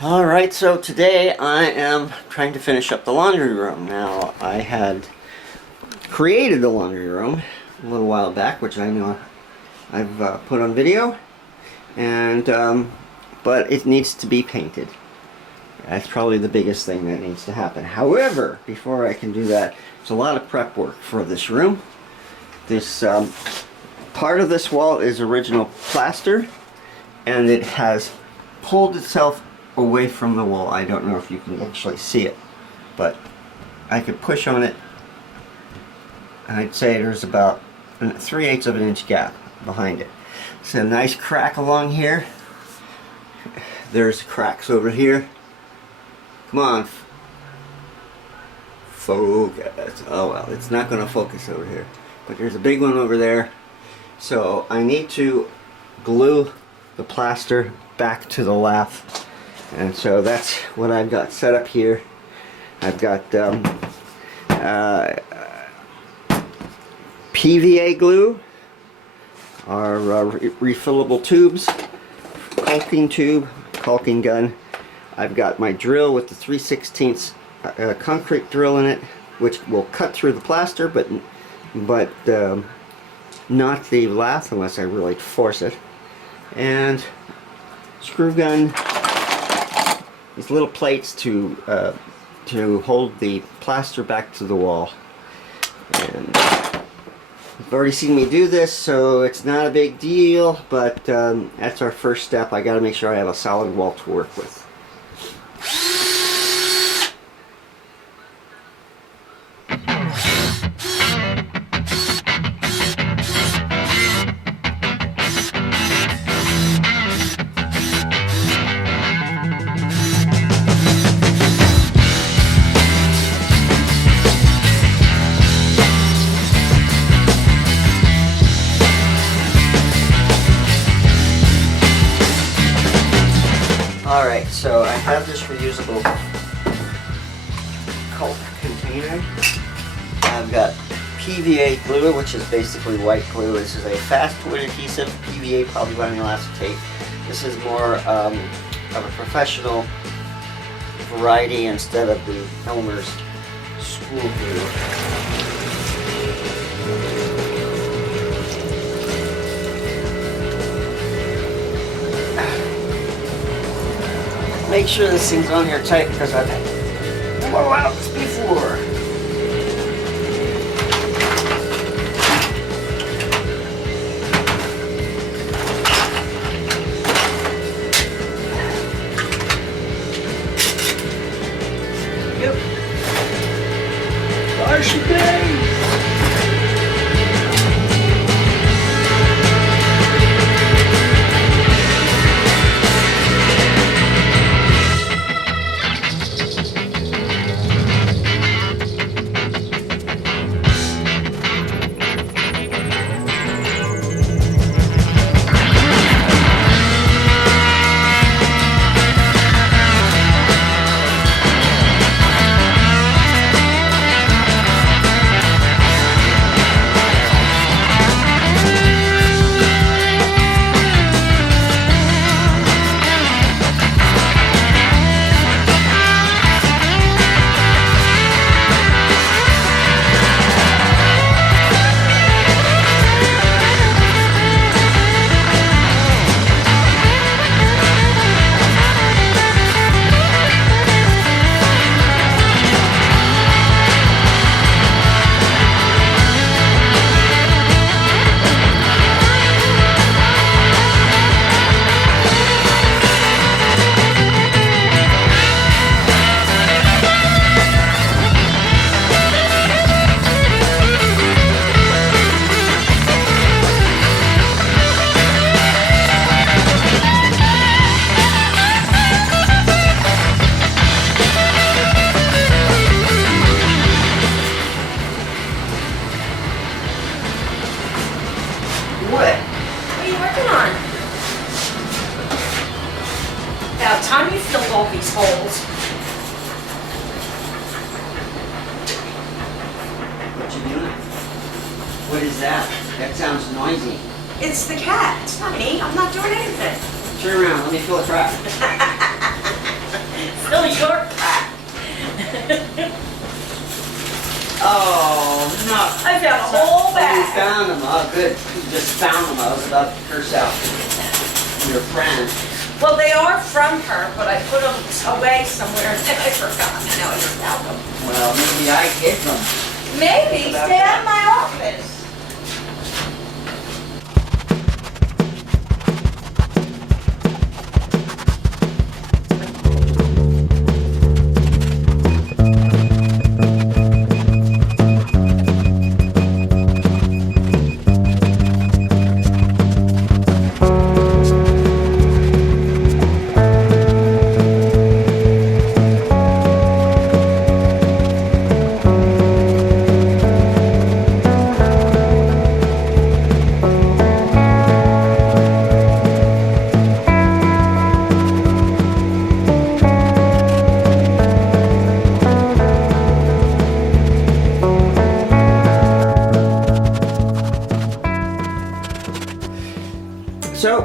Alright, so today I am trying to finish up the laundry room. Now, I had created the laundry room a little while back, which I know I've put on video, and but it needs to be painted. That's probably the biggest thing that needs to happen. However, before I can do that, there's a lot of prep work for this room. This part of this wall is original plaster, and it has pulled itself away from the wall. I don't know if you can actually see it, but I could push on it, and I'd say there's about 3/8 of an inch gap behind it. It's a nice crack along here. There's cracks over here. Come on, focus. Oh well, it's not going to focus over here, but there's a big one over there. So I need to glue the plaster back to the lath. And so that's what I've got set up here. I've got PVA glue, our refillable tubes, caulking tube, caulking gun. I've got my drill with the 3/16 concrete drill in it, which will cut through the plaster, but not the lath unless I really force it. And screw gun. These little plates to hold the plaster back to the wall. And you've already seen me do this, so it's not a big deal, but that's our first step. I got to make sure I have a solid wall to work with. Alright, so I have this reusable caulk container. I've got PVA glue, which is basically white glue. This is a fast twin adhesive, PVA polyvinyl acetate. This is more of a professional variety instead of the Elmer's school glue. Make sure this thing's on here tight because I've had blowouts before. Yep. Gosh, dang! About time you filled all these holes. What you doing? What is that? That sounds noisy. It's the cat. It's not me. I'm not doing anything. Turn around. Let me feel a crack. I found a whole You bag. found them. Oh, good. You just found them. I was about to curse out your friend. Well, they are from her, but I put them away somewhere and then I forgot. Now I found them. Well, maybe I hid them. Maybe. Stay out of my office. So,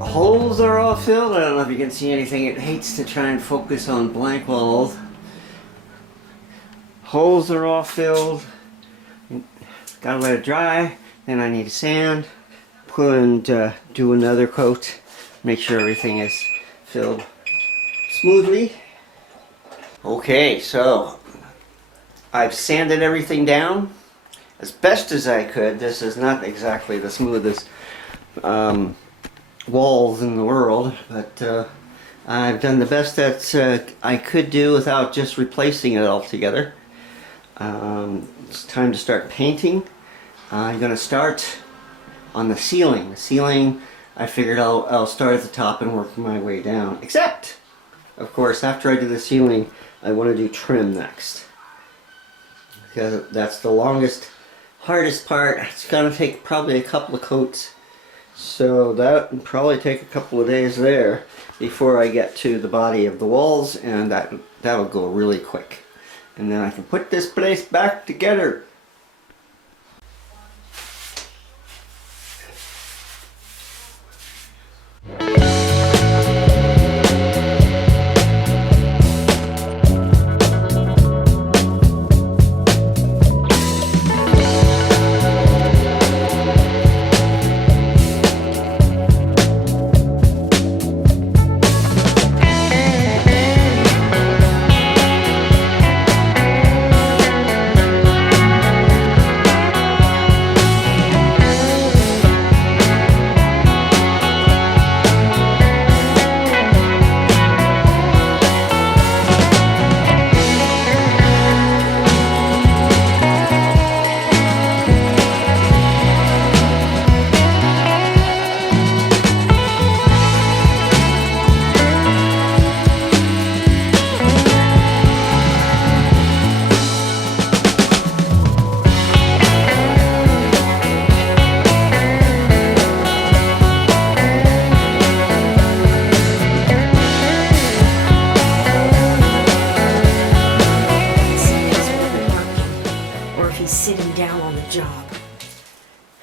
holes are all filled. I don't know if you can see anything. It hates to try and focus on blank walls. Holes are all filled. Gotta let it dry. Then I need to sand. Put and do another coat. Make sure everything is filled smoothly. Okay, so I've sanded everything down as best as I could. This is not exactly the smoothest walls in the world, but I've done the best that I could do without just replacing it altogether. It's time to start painting. I'm going to start on the ceiling. The ceiling, I figured I'll start at the top and work my way down. Except, of course, after I do the ceiling, I want to do trim next. Because that's the longest, hardest part. It's going to take probably a couple of coats. So that would probably take a couple of days there before I get to the body of the walls, and that'll go really quick. And then I can put this place back together.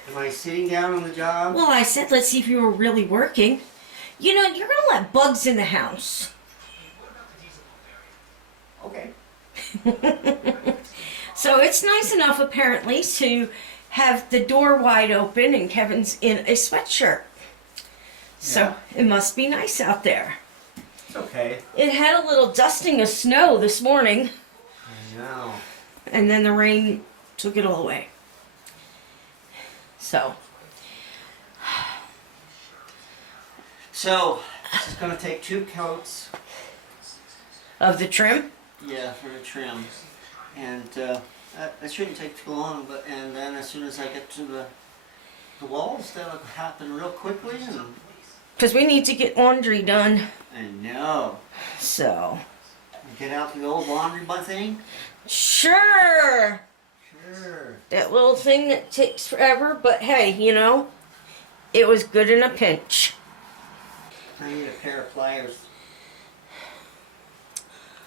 Am I sitting down on the job? Well, I said, let's see if you were really working. You know, you're going to let bugs in the house. Okay. So it's nice enough, apparently, to have the door wide open and Kevin's in a sweatshirt. So it must be nice out there. It's okay. It had a little dusting of snow this morning, I know. and then the rain took it all away. So this is going to take 2 coats. of the trim. Yeah, for the trim. And that shouldn't take too long, and then as soon as I get to the walls, that'll happen real quickly. And Because we need to get laundry done. I know. So. Get out the old laundry thing? Sure. Sure. That little thing that takes forever, but hey, you know, it was good in a pinch. I need a pair of pliers.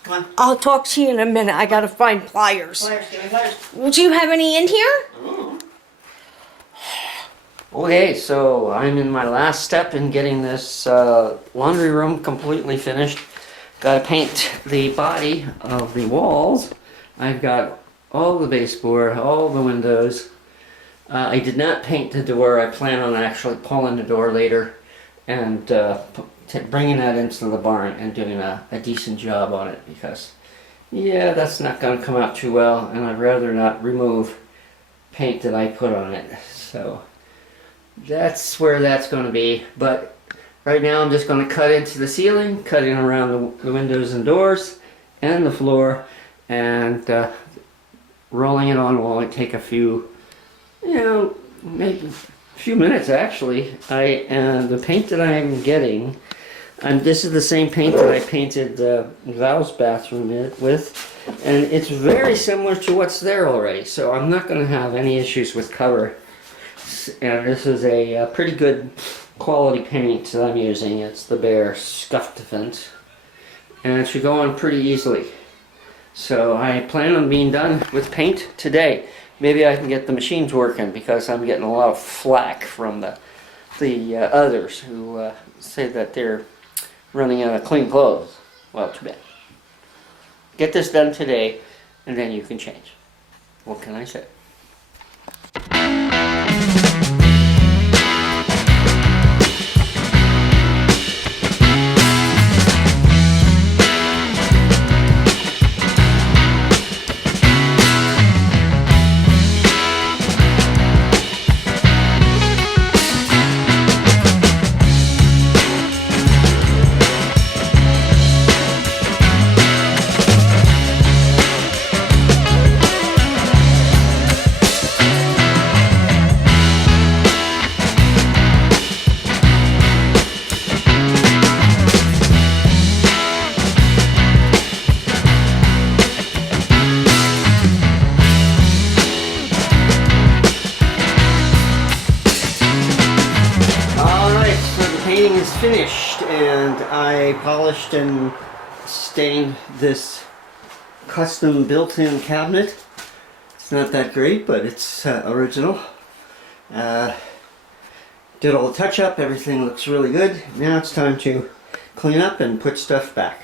Come on. I'll talk to you in a minute. I gotta find pliers. Pliers, give me pliers. Would you have any in here? Okay, so I'm in my last step in getting this laundry room completely finished. Gotta paint the body of the walls. I've got all the baseboard, all the windows. I did not paint the door. I plan on actually pulling the door later and bringing that into the barn and doing a decent job on it, because yeah, that's not going to come out too well, and I'd rather not remove paint that I put on it. So that's where that's going to be. But right now I'm just going to cut into the ceiling, cutting around the windows and doors and the floor, and rolling it on will only take a few, maybe a few minutes actually. The paint that I'm getting, and this is the same paint that I painted Val's bathroom with, and it's very similar to what's there already, so I'm not going to have any issues with cover. And this is a pretty good quality paint that I'm using. It's the Behr Scuff Defense, and it should go on pretty easily. So I plan on being done with paint today. Maybe I can get the machines working, because I'm getting a lot of flack from the others who say that they're running out of clean clothes. Well, too bad. Get this done today, and then you can change. What can I say? Is finished, and I polished and stained this custom built-in cabinet. It's not that great, but it's original. Did all the touch-up, everything looks really good. Now it's time to clean up and put stuff back.